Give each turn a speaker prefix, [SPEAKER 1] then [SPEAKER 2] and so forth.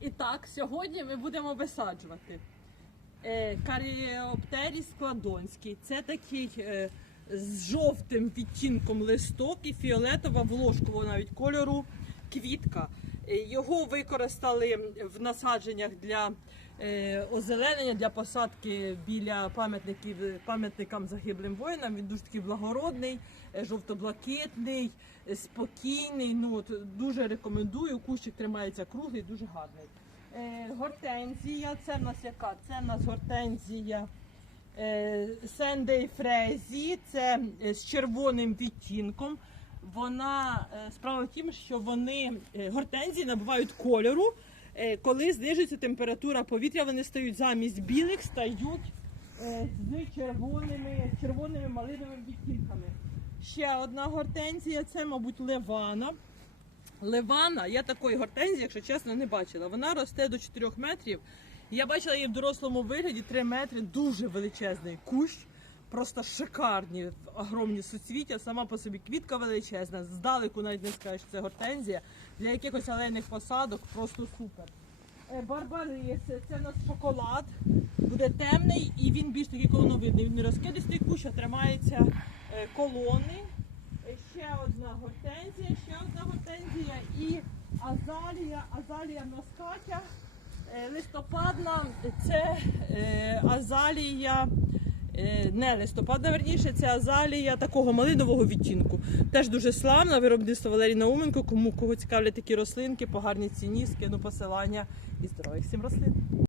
[SPEAKER 1] І так, сьогодні ми будемо висаджувати е, каріоптеріс складонський. Це такий е, з жовтим відтінком листок і фіолетова вложкового навіть кольору квітка. Е, Його використали в насадженнях для е, озеленення, для посадки біля пам'ятників пам'ятникам загиблим воїнам. Він дуже такий благородний, е, жовто-блакитний, спокійний. Ну от дуже рекомендую. Кущик тримається круглий, дуже гарний. Гортензія, це в нас яка? Це в нас гортензія. Сендей Фрезі, це з червоним відтінком. Вона е, справа в тім, що вони е, гортензії набувають кольору. Е, Коли знижується температура повітря, вони стають замість білих, стають з червоними, червоними малиновими відтінками. Ще одна гортензія, це, мабуть, левана. Левана, я такої гортензії, якщо чесно, не бачила. Вона росте до 4 метрів. Я бачила її в дорослому вигляді 3 метри, дуже величезний кущ, просто шикарні, огромні суцвіття, сама по собі квітка величезна. Здалеку навіть не скажеш, це гортензія. Для якихось алейних посадок просто супер. Е, Барбарис, це в нас шоколад, буде темний і він більш такий колоновидний. Він не розкидистий кущ, а тримається е, колони. Е, Ще одна гортензія, ще одна гортензія і азалія. Азалія в нас Катя. Е, Листопадна це азалія. Е, Не листопадна, верніше, це азалія такого малинового відтінку. Теж дуже славна виробництво Валерій Науменко. Кому кого цікавлять такі рослинки по гарній ціні, скину посилання і здорових всім рослин.